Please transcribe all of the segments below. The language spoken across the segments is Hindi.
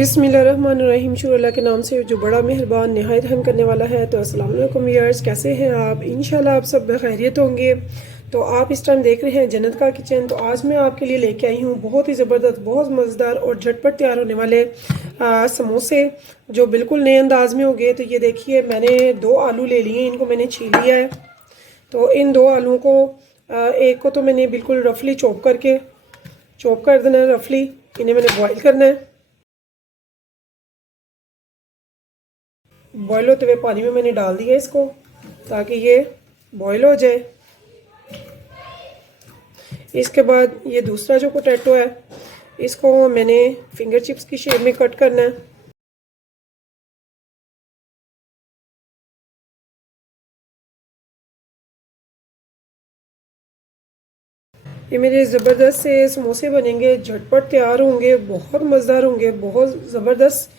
बिस्मिल्लाहिर्रहमानिर्रहीम। शुरू अल्लाह के नाम से जो बड़ा मेहरबान निहायत रहम करने वाला है। तो अस्सलाम वालेकुम व्यूअर्स, कैसे हैं आप? इंशाल्लाह आप सब खैरियत होंगे। तो आप इस टाइम देख रहे हैं जन्नत का किचन। तो आज मैं आपके लिए लेके आई हूँ बहुत ही ज़बरदस्त, बहुत मज़ेदार और झटपट तैयार होने वाले समोसे, जो बिल्कुल नए अंदाज में होंगे। तो ये देखिए, मैंने 2 आलू ले लिए, इनको मैंने छील लिया है। तो इन 2 आलूओं को एक को तो मैंने बिल्कुल रफली चॉप कर देना है। रफली इन्हें मैंने बॉयल करना है। बॉयल होते हुए पानी में मैंने डाल दिया इसको, ताकि ये बॉयल हो जाए। इसके बाद ये दूसरा जो पोटैटो है, इसको मैंने फिंगर चिप्स की शेप में कट करना है। ये मेरे ज़बरदस्त से समोसे बनेंगे, झटपट तैयार होंगे, बहुत मज़ेदार होंगे, बहुत ज़बरदस्त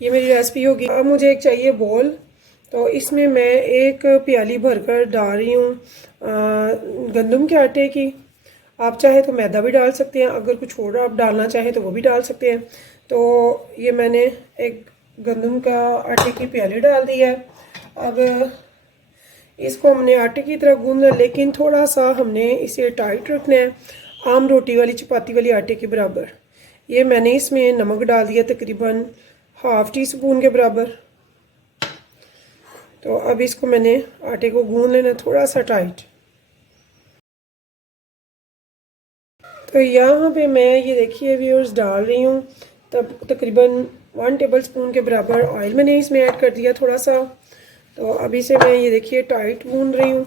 ये मेरी रेसिपी होगी। अब मुझे एक चाहिए बोल। तो इसमें मैं एक प्याली भरकर डाल रही हूँ गंदम के आटे की। आप चाहे तो मैदा भी डाल सकते हैं, अगर कुछ और आप डालना चाहें तो वो भी डाल सकते हैं। तो ये मैंने एक गंदम का आटे की प्याली डाल दी है। अब इसको हमने आटे की तरह गूंदना, लेकिन थोड़ा सा हमने इसे टाइट रखना है, आम रोटी वाली चपाती वाली आटे के बराबर। ये मैंने इसमें नमक डाल दिया तकरीबन ½ टी स्पून के बराबर। तो अब इसको मैंने आटे को गूंद लेना थोड़ा सा टाइट। तो यहाँ पे मैं ये देखिए व्यूअर्स डाल रही हूँ, तब तकरीबन 1 टेबल स्पून के बराबर ऑयल मैंने इसमें ऐड कर दिया थोड़ा सा। तो अभी से मैं ये देखिए टाइट गूंद रही हूँ,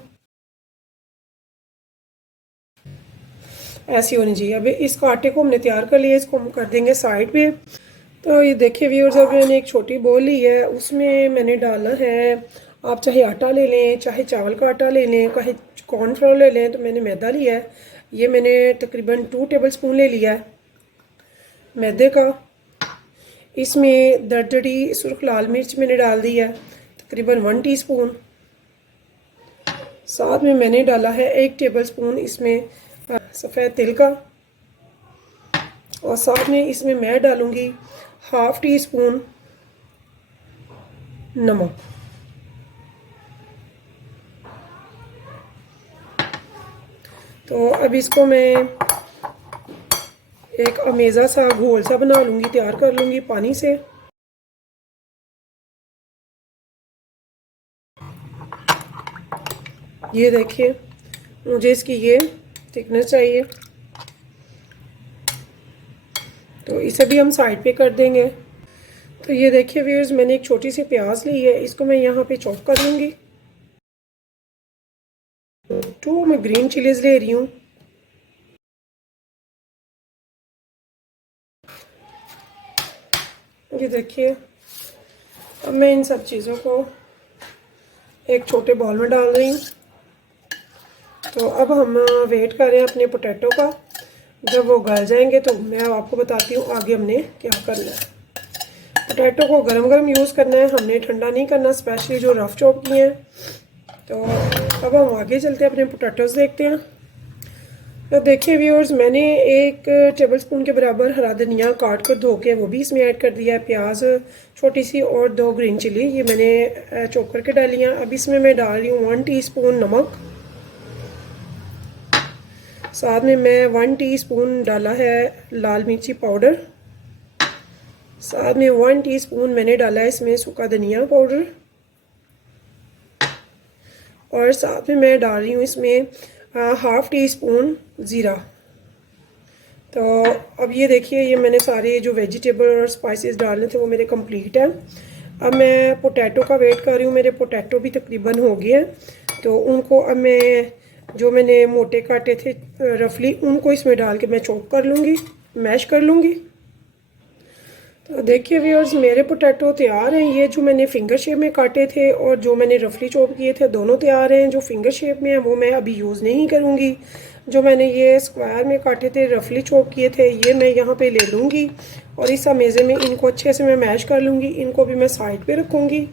ऐसी होनी चाहिए। अभी इस आटे को हमने तैयार कर लिया, इसको हम कर देंगे साइड पे। तो ये देखिए व्यूअर्स, अब मैंने एक छोटी बोल ली है, उसमें मैंने डालना है, आप चाहे आटा ले लें, चाहे चावल का आटा ले लें, चाहे कॉर्नफ्लोर ले लें। तो मैंने मैदा लिया है, ये मैंने तकरीबन 2 टेबल स्पून ले लिया है मैदे का। इसमें दरदरी सुर्ख लाल मिर्च मैंने डाल दी है तकरीबन 1 टीस्पून। साथ में मैंने डाला है 1 टेबल स्पून इसमें सफ़ेद तिल का, और साथ में इसमें मैं डालूँगी ½ टी स्पून नमक। तो अब इसको मैं एक अमेज़ा सा घोल सा बना लूँगी, तैयार कर लूँगी पानी से। ये देखिए, मुझे इसकी ये थिकनेस चाहिए। तो इसे भी हम साइड पे कर देंगे। तो ये देखिए व्यूअर्स, मैंने एक छोटी सी प्याज ली है, इसको मैं यहाँ पे चॉप कर लूँगी। 2 मैं ग्रीन चिलीज ले रही हूँ। ये देखिए, अब मैं इन सब चीज़ों को एक छोटे बॉल में डाल रही हूँ। तो अब हम वेट कर रहे हैं अपने पोटैटो का। जब वो गल जाएंगे तो मैं आपको बताती हूँ आगे हमने क्या करना है। पोटैटो को गरम गरम यूज़ करना है, हमने ठंडा नहीं करना, स्पेशली जो रफ़ चॉप किए हैं। तो अब हम आगे चलते हैं, अपने पोटैटोज़ देखते हैं। तो देखिए व्यूअर्स, मैंने 1 टेबल स्पून के बराबर हरा धनिया काट कर धो के वो भी इसमें ऐड कर दिया है। प्याज छोटी सी और 2 ग्रीन चिली ये मैंने चॉप करके डाली हैं। अब इसमें मैं डाल रही हूँ 1 टीस्पून नमक। साथ में मैं 1 टीस्पून डाला है लाल मिर्ची पाउडर। साथ में 1 टीस्पून मैंने डाला है इसमें सूखा धनिया पाउडर, और साथ में मैं डाल रही हूँ इसमें ½ टीस्पून ज़ीरा। तो अब ये देखिए, ये मैंने सारे जो वेजिटेबल और स्पाइसेस डालने थे वो मेरे कंप्लीट हैं। अब मैं पोटैटो का वेट कर रही हूँ, मेरे पोटैटो भी तकरीबन हो गए हैं। तो उनको अब मैं जो मैंने मोटे काटे थे रफली, उनको इसमें डाल के मैं चॉप कर लूँगी, मैश कर लूँगी। तो देखिए व्यूअर्स, मेरे पोटैटो तैयार हैं। ये जो मैंने फिंगर शेप में काटे थे और जो मैंने रफली चॉप किए थे, दोनों तैयार हैं। जो फिंगर शेप में है वो मैं अभी यूज़ नहीं करूँगी। जो मैंने ये स्क्वायर में काटे थे, रफली चॉप किए थे, ये मैं यहाँ पे ले लूँगी और इस अमेज़े में इनको अच्छे से मैं मैश कर लूँगी। इनको भी मैं साइड पे रखूँगी।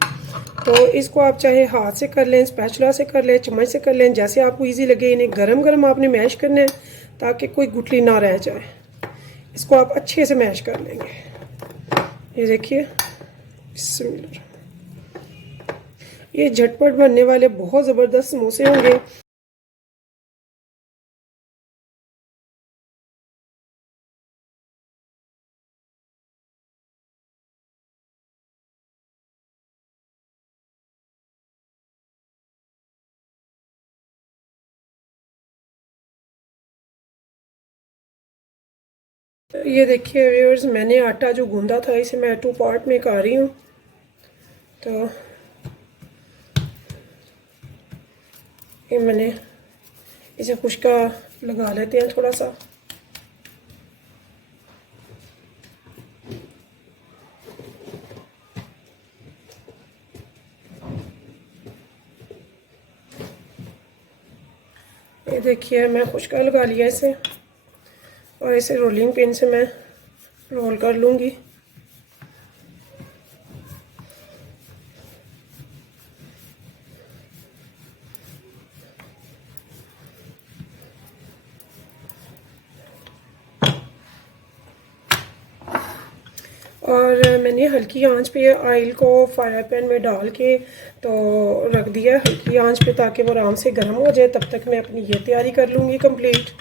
तो इसको आप चाहे हाथ से कर लें, स्पैचुला से कर लें, चम्मच से कर लें, जैसे आपको इजी लगे। इन्हें गरम गरम आपने मैश करना है ताकि कोई गुठली ना रह जाए। इसको आप अच्छे से मैश कर लेंगे। ये देखिए, बिस्मिल्लाह। ये झटपट बनने वाले बहुत ज़बरदस्त समोसे होंगे। ये देखिए व्यूअर्स, मैंने आटा जो गूंदा था इसे मैं 2 पार्ट में कर रही हूँ। तो ये मैंने इसे खुश्का लगा लेते हैं थोड़ा सा। ये देखिए, मैं खुश्का लगा लिया इसे, और इसे रोलिंग पिन से मैं रोल कर लूँगी। और मैंने हल्की आंच पे ऑयल को फ्राई पैन में डाल के तो रख दिया हल्की आंच पे, ताकि वो आराम से गर्म हो जाए। तब तक मैं अपनी ये तैयारी कर लूँगी कंप्लीट।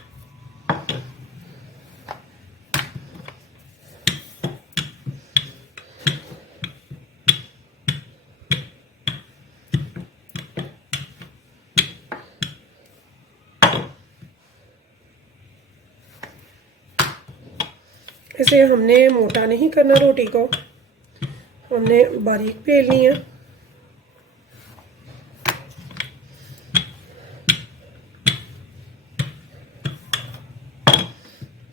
इसे हमने मोटा नहीं करना, रोटी को हमने बारीक बेलनी है।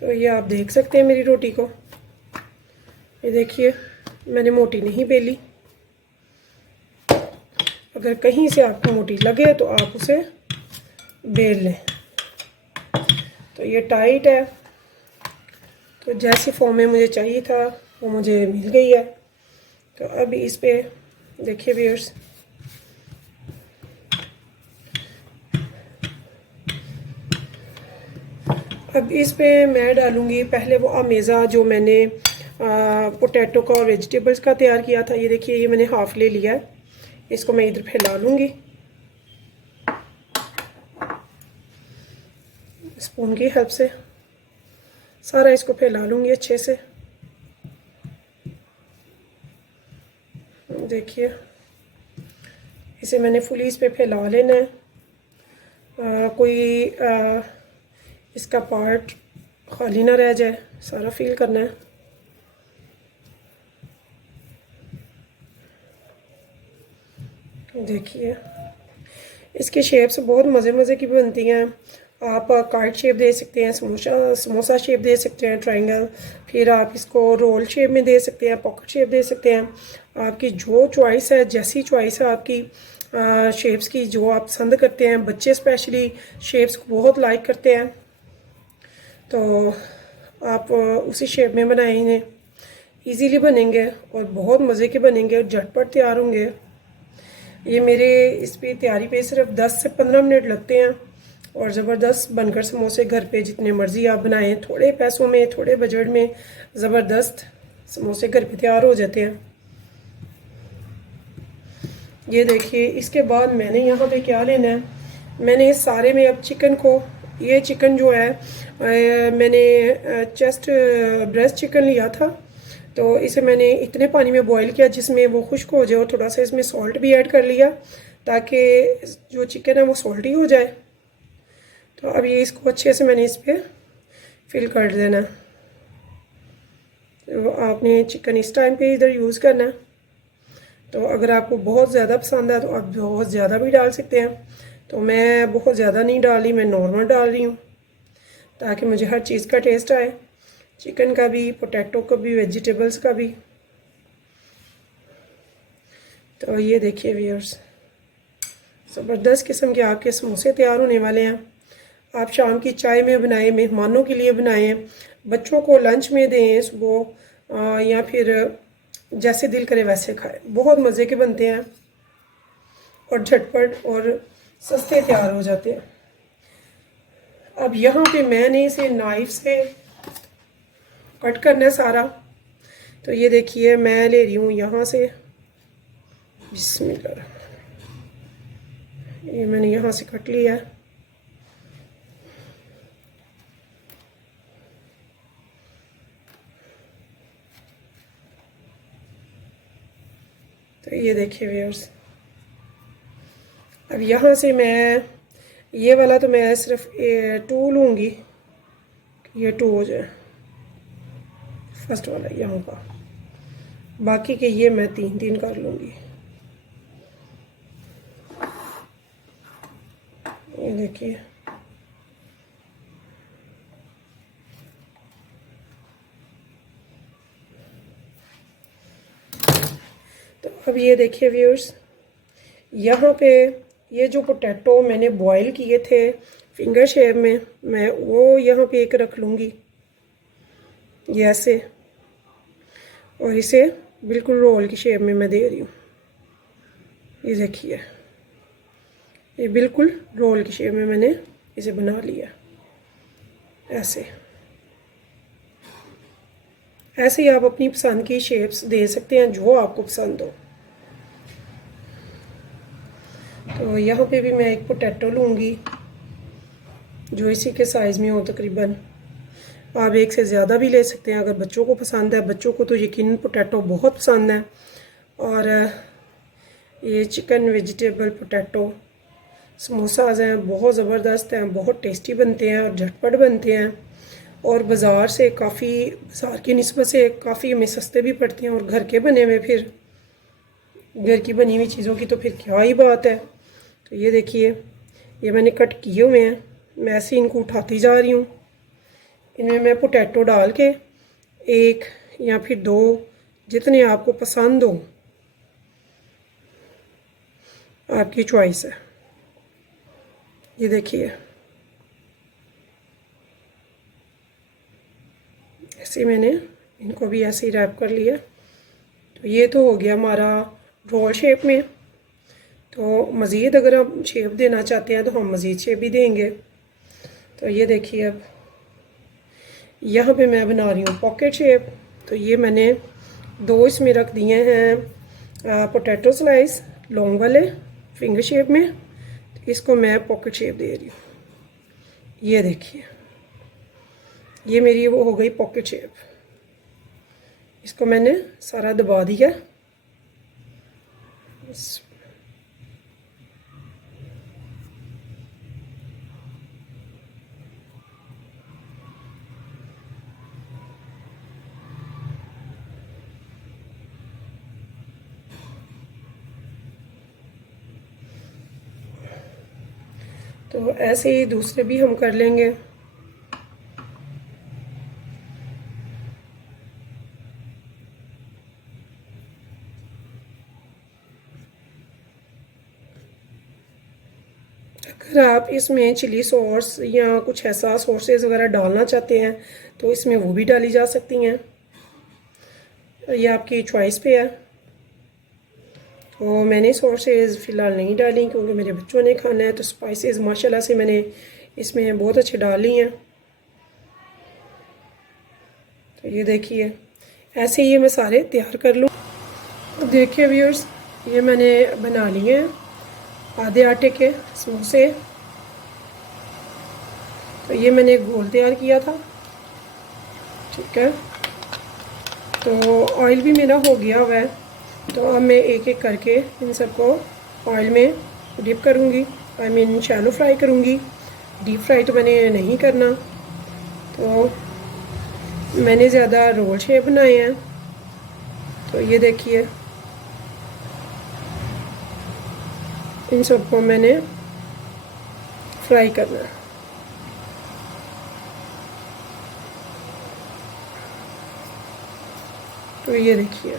तो ये आप देख सकते हैं मेरी रोटी को। ये देखिए, मैंने मोटी नहीं बेली। अगर कहीं से आपको मोटी लगे तो आप उसे बेल लें। तो ये टाइट है, तो जैसी फॉर्म में मुझे चाहिए था वो मुझे मिल गई है। तो अब इस पे देखिए व्यूअर्स, अब इस पे मैं डालूँगी पहले वो अमेज़ा जो मैंने पोटैटो का और वेजिटेबल्स का तैयार किया था। ये देखिए, ये मैंने हाफ ले लिया है। इसको मैं इधर फैला लूँगी स्पून की हेल्प से। सारा इसको फैला लूँगी अच्छे से। देखिए, इसे मैंने फुली इस पे फैला लेना है। कोई इसका पार्ट खाली ना रह जाए, सारा फिल करना है। देखिए, इसकी शेप्स बहुत मज़े मज़े की बनती हैं। आप कार्ड शेप दे सकते हैं, समोसा शेप दे सकते हैं, ट्रायंगल। फिर आप इसको रोल शेप में दे सकते हैं, पॉकेट शेप दे सकते हैं। आपकी जो चॉइस है, जैसी चॉइस है आपकी शेप्स की, जो आप पसंद करते हैं। बच्चे स्पेशली शेप्स को बहुत लाइक करते हैं, तो आप उसी शेप में बनाएं इन्हें। ईज़िली बनेंगे और बहुत मज़े के बनेंगे और झटपट तैयार होंगे। ये मेरे इस पे तैयारी पे सिर्फ 10 से 15 मिनट लगते हैं और ज़बरदस्त बनकर समोसे घर पे जितने मर्ज़ी आप बनाएं, थोड़े पैसों में, थोड़े बजट में ज़बरदस्त समोसे घर पे तैयार हो जाते हैं। ये देखिए, इसके बाद मैंने यहाँ पे क्या लेना है, मैंने इस सारे में अब चिकन को, ये चिकन जो है मैंने चेस्ट ब्रेस्ट चिकन लिया था। तो इसे मैंने इतने पानी में बॉईल किया जिसमें वो खुश्क हो जाए, और थोड़ा सा इसमें सॉल्ट भी ऐड कर लिया ताकि जो चिकन है वो सॉल्टी हो जाए। तो अब ये इसको अच्छे से मैंने इस पर फिल कर देना। तो आपने चिकन इस टाइम पे इधर यूज़ करना है। तो अगर आपको बहुत ज़्यादा पसंद है तो आप बहुत ज़्यादा भी डाल सकते हैं। तो मैं बहुत ज़्यादा नहीं डाली, मैं नॉर्मल डाल रही हूँ ताकि मुझे हर चीज़ का टेस्ट आए, चिकन का भी, पोटैटो का भी, वेजिटेबल्स का भी। तो ये देखिए व्यूअर्स, ज़बरदस्त किस्म के आपके समोसे तैयार होने वाले हैं। आप शाम की चाय में बनाएं, मेहमानों के लिए बनाएं, बच्चों को लंच में दें सुबह, या फिर जैसे दिल करे वैसे खाएं। बहुत मज़े के बनते हैं। और झटपट और सस्ते तैयार हो जाते हैं। अब यहाँ पे मैंने इसे नाइफ से कट करना है सारा। तो ये देखिए मैं ले रही हूँ यहाँ से, बिस्मिल्लाह, ये मैंने यहाँ से कट लिया है। तो ये देखिए व्यूअर्स, अब यहाँ से मैं ये वाला तो मैं सिर्फ 2 लूँगी, ये 2 हो जाए फर्स्ट वाला यहाँ का, बाकी के ये मैं 3 कर लूँगी। ये देखिए तो अब ये देखिए व्यूअर्स, यहाँ पे ये जो पोटैटो मैंने बॉईल किए थे फिंगर शेप में, मैं वो यहाँ पे एक रख लूँगी ये ऐसे, और इसे बिल्कुल रोल की शेप में मैं दे रही हूँ। ये देखिए ये बिल्कुल रोल की शेप में मैंने इसे बना लिया। ऐसे ऐसे ही आप अपनी पसंद की शेप्स दे सकते हैं जो आपको पसंद हो। तो यहाँ पे भी मैं एक पोटैटो लूँगी जो इसी के साइज़ में हो तकरीबन। आप एक से ज़्यादा भी ले सकते हैं अगर बच्चों को पसंद है। बच्चों को तो यकीनन पोटैटो बहुत पसंद है। और ये चिकन वेजिटेबल पोटैटो समोसाज हैं, बहुत ज़बरदस्त हैं, बहुत टेस्टी बनते हैं और झटपट बनते हैं, और बाज़ार से काफ़ी, बाज़ार की निस्बत से काफ़ी हमें सस्ते भी पड़ते हैं। और घर के बने हुए, फिर घर की बनी हुई चीज़ों की तो फिर क्या ही बात है। तो ये देखिए ये मैंने कट किए हुए हैं, मैं ऐसे इनको उठाती जा रही हूँ। इनमें मैं पोटैटो डाल के 1 या फिर 2 जितने आपको पसंद हो, आपकी चॉइस है। ये देखिए ऐसे मैंने इनको भी ऐसे ही रैप कर लिया। तो ये तो हो गया हमारा रोल शेप में। तो मज़ीद अगर आप शेप देना चाहते हैं तो हम मज़ीद शेप भी देंगे। तो ये देखिए अब यहाँ पे मैं बना रही हूँ पॉकेट शेप। तो ये मैंने 2 इसमें रख दिए हैं पोटैटो स्लाइस लॉन्ग वाले फिंगर शेप में। तो इसको मैं पॉकेट शेप दे रही हूँ। ये देखिए ये मेरी वो हो गई पॉकेट शेप। इसको मैंने सारा दबा दिया। तो ऐसे ही दूसरे भी हम कर लेंगे। अगर आप इसमें चिली सॉस या कुछ ऐसा सॉसेस वगैरह डालना चाहते हैं तो इसमें वो भी डाली जा सकती हैं, ये आपकी चॉइस पे है। तो मैंने सॉसेस फ़िलहाल नहीं डाली क्योंकि मेरे बच्चों ने खाना है। तो स्पाइसेस माशाल्लाह से मैंने इसमें बहुत अच्छे डाली हैं। तो ये देखिए ऐसे ही मैं सारे तैयार कर लूँ। तो देखिए व्यूअर्स ये मैंने बना लिए हैं आधे आटे के समोसे। तो ये मैंने घोल तैयार किया था, ठीक है। तो ऑयल भी मेरा हो गया हुआ है। तो अब मैं एक एक करके इन सबको ऑयल में डिप करूँगी, आई मीन शैलो फ्राई करूँगी। डीप फ्राई तो मैंने नहीं करना। तो मैंने ज़्यादा रोल शेप बनाए हैं। तो ये देखिए इन सबको मैंने फ्राई करना है। तो ये देखिए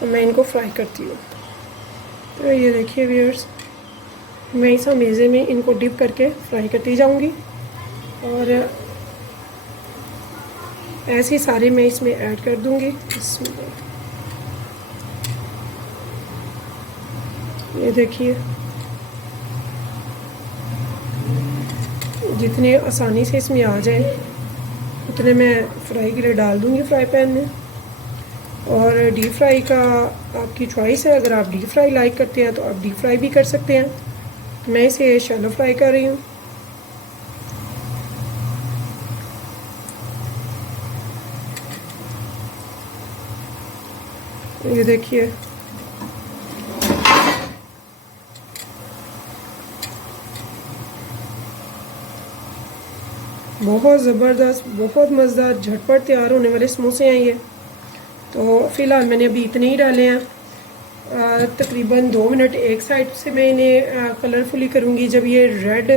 तो मैं इनको फ्राई करती हूँ। तो ये देखिए व्यूअर्स मैं इस मेज़े में इनको डिप करके फ्राई करती जाऊँगी। और ऐसे सारे मैं इसमें ऐड कर दूँगी। ये देखिए जितने आसानी से इसमें आ जाए उतने मैं फ्राई के लिए डाल दूँगी फ्राई पैन में। और डीप फ्राई का आपकी चॉइस है, अगर आप डीप फ्राई लाइक करते हैं तो आप डीप फ्राई भी कर सकते हैं। मैं इसे शैलो फ्राई कर रही हूँ। ये देखिए बहुत ज़बरदस्त, बहुत मज़ेदार, झटपट तैयार होने वाले समोसे हैं ये। तो फ़िलहाल मैंने अभी इतने ही डाले हैं। तकरीबन 2 मिनट एक साइड से मैं इन्हें कलरफुली करूँगी। जब ये रेड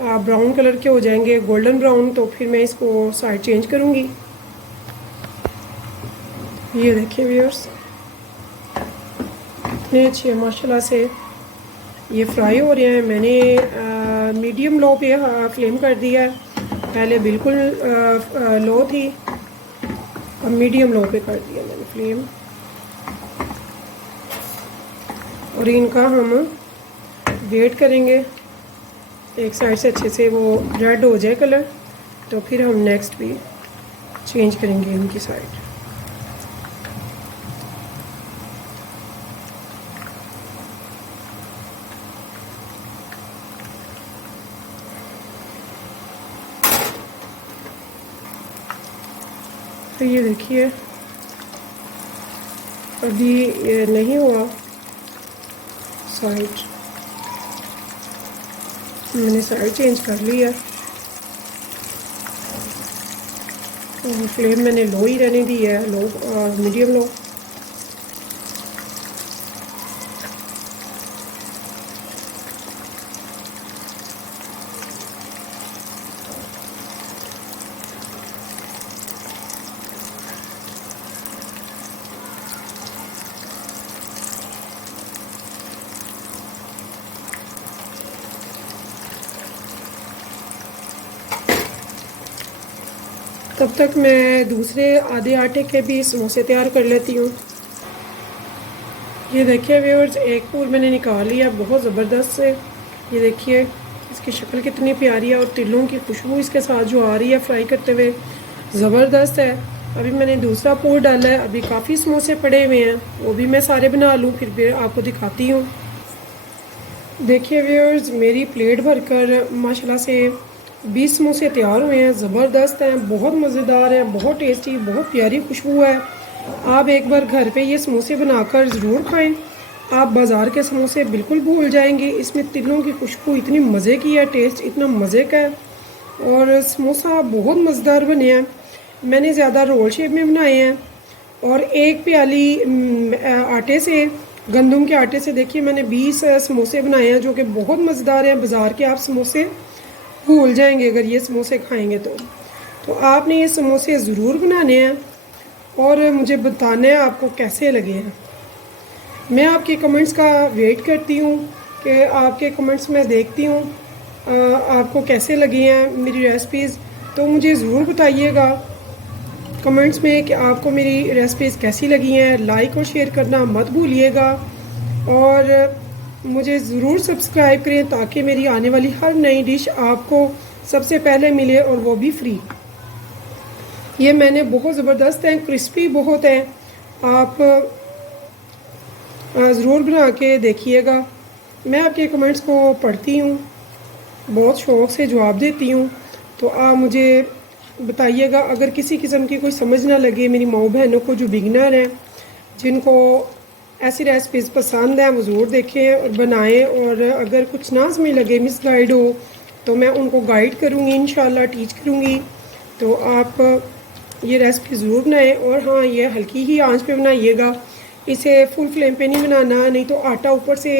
ब्राउन कलर के हो जाएंगे, गोल्डन ब्राउन, तो फिर मैं इसको साइड चेंज करूँगी। ये देखिए व्यूअर्स इतने अच्छे माशाल्लाह से ये फ्राई हो रहे हैं। मैंने मीडियम लो पे फ्लेम कर दिया है, पहले बिल्कुल लो थी, अब मीडियम लो पे कर दिया मैंने फ्लेम। और इनका हम वेट करेंगे एक साइड से अच्छे से वो रेड हो जाए कलर, तो फिर हम नेक्स्ट भी चेंज करेंगे इनकी साइड। तो ये देखिए अभी ये नहीं हुआ साइड, मैंने साइड चेंज कर लिया। फ्लेम मैंने लो ही रहने दी है, लो मीडियम लो। तब तक मैं दूसरे आधे आटे के भी समोसे तैयार कर लेती हूँ। ये देखिए व्यूअर्स एक पूर मैंने निकाल लिया बहुत ज़बरदस्त से। ये देखिए इसकी शक्ल कितनी प्यारी है और तिलों की खुशबू इसके साथ जो आ रही है फ्राई करते हुए ज़बरदस्त है। अभी मैंने दूसरा पूर डाला है, अभी काफ़ी समोसे पड़े हुए हैं, वो भी मैं सारे बना लूँ फिर आपको दिखाती हूँ। देखिए व्यूअर्स मेरी प्लेट भरकर माशाल्लाह से 20 समोसे तैयार हुए हैं, ज़बरदस्त हैं, बहुत मज़ेदार हैं, बहुत टेस्टी, बहुत प्यारी खुशबू है। आप एक बार घर पे ये समोसे बनाकर ज़रूर खाएं, आप बाज़ार के समोसे बिल्कुल भूल जाएंगे। इसमें तिलों की खुशबू इतनी मज़े की है, टेस्ट इतना मज़े का है और समोसा बहुत मज़ेदार बने हैं। मैंने ज़्यादा रोल शेप में बनाए हैं और एक प्याली आटे से, गंदम के आटे से देखिए मैंने 20 समोसे बनाए हैं जो कि बहुत मज़ेदार हैं। बाज़ार के आप समोसे भूल जाएंगे अगर ये समोसे खाएंगे तो आपने ये समोसे ज़रूर बनाने हैं और मुझे बताना है आपको कैसे लगे हैं। मैं आपके कमेंट्स का वेट करती हूँ कि आपके कमेंट्स मैं देखती हूँ आपको कैसे लगी हैं मेरी रेसिपीज़, तो मुझे ज़रूर बताइएगा कमेंट्स में कि आपको मेरी रेसिपीज़ कैसी लगी हैं। लाइक और शेयर करना मत भूलिएगा और मुझे ज़रूर सब्सक्राइब करें ताकि मेरी आने वाली हर नई डिश आपको सबसे पहले मिले और वो भी फ्री। ये मैंने बहुत ज़बरदस्त हैं, क्रिस्पी बहुत हैं, आप ज़रूर बना के देखिएगा। मैं आपके कमेंट्स को पढ़ती हूँ, बहुत शौक़ से जवाब देती हूँ, तो आप मुझे बताइएगा। अगर किसी किस्म की कोई समझ ना लगे मेरी माँ बहनों को जो बिगनर हैं, जिनको ऐसी रेसिपीज़ पसंद है वो ज़रूर देखें और बनाएं। और अगर कुछ ना समझ लगे, मिसगाइड हो, तो मैं उनको गाइड करूँगी, इंशाल्लाह टीच करूँगी। तो आप ये रेसिपी ज़रूर बनाएं और हाँ ये हल्की ही आंच पे बनाइएगा, इसे फुल फ्लेम पे नहीं बनाना, नहीं तो आटा ऊपर से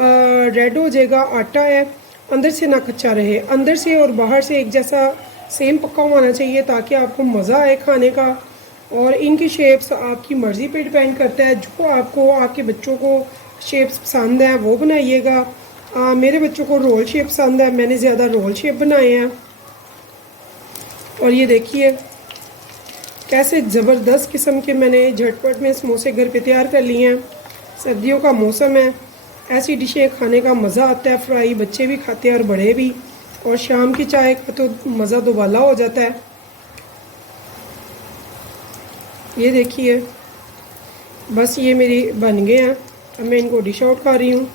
रेड हो जाएगा। आटा है अंदर से ना कच्चा रहे, अंदर से और बाहर से एक जैसा सेम पक्का होना चाहिए ताकि आपको मज़ा आए खाने का। और इनकी शेप्स आपकी मर्ज़ी पे डिपेंड करता है, जो आपको आपके बच्चों को शेप्स पसंद है वो बनाइएगा। मेरे बच्चों को रोल शेप पसंद है, मैंने ज़्यादा रोल शेप बनाए हैं। और ये देखिए कैसे ज़बरदस्त किस्म के मैंने झटपट में समोसे घर पे तैयार कर लिए हैं। सर्दियों का मौसम है ऐसी डिशें खाने का मज़ा आता है। फ्राई बच्चे भी खाते हैं और बड़े भी, और शाम की चाय का तो मज़ा दोबाला हो जाता है। ये देखिए, बस ये मेरी बन गए हैं। अब मैं इनको डिश आउट कर रही हूँ।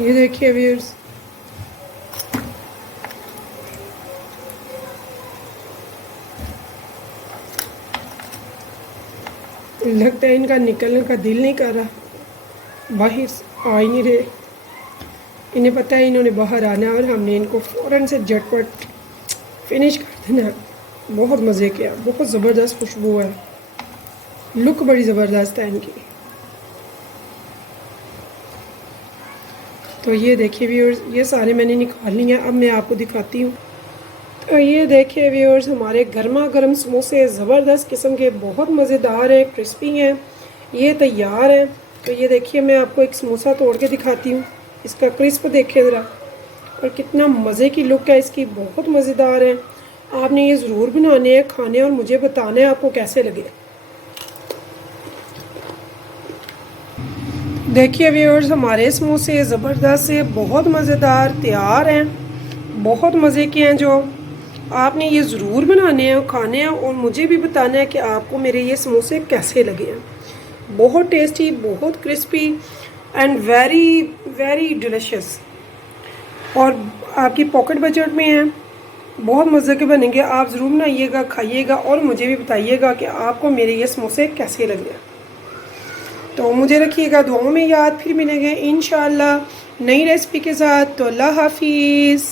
ये देखिए व्यूअर्स, लगता है इनका निकलने का दिल नहीं कर रहा, बाहर आ ही नहीं रहे। इन्हें पता है इन्होंने बाहर आना है और हमने इनको फ़ौरन से झटपट फिनिश कर देना है। बहुत मज़े किया, बहुत ज़बरदस्त खुशबू है, लुक बड़ी ज़बरदस्त है इनकी। तो ये देखिए व्यूअर्स, ये सारे मैंने निकाल लिए हैं। अब मैं आपको दिखाती हूँ। तो ये देखिए व्यूअर्स, हमारे गर्मा गर्म समोसे ज़बरदस्त किस्म के, बहुत मज़ेदार हैं, क्रिस्पी हैं, ये तैयार हैं। तो ये देखिए, मैं आपको एक समोसा तोड़ के दिखाती हूँ। इसका क्रिस्प देखिए ज़रा, और कितना मज़े की लुक है इसकी, बहुत मज़ेदार है। आपने ये ज़रूर बनाने हैं, खाने, और मुझे बताना है आपको कैसे लगे। देखिए व्यूअर्स, हमारे समोसे ज़बरदस्त से बहुत मज़ेदार तैयार हैं, बहुत मज़े के हैं। जो आपने ये ज़रूर बनाने हैं, खाने हैं, और मुझे भी बताना है कि आपको मेरे ये समोसे कैसे लगे हैं। बहुत टेस्टी, बहुत crispy and very very delicious, और आपकी पॉकेट बजट में है। बहुत मज़े के बनेंगे, आप ज़रूर बनाइएगा, खाइएगा, और मुझे भी बताइएगा कि आपको मेरे ये समोसे कैसे लगे। तो मुझे रखिएगा दुआओं में याद, फिर मिलेंगे इंशाअल्लाह नई रेसिपी के साथ। तो अल्लाह हाफिज़।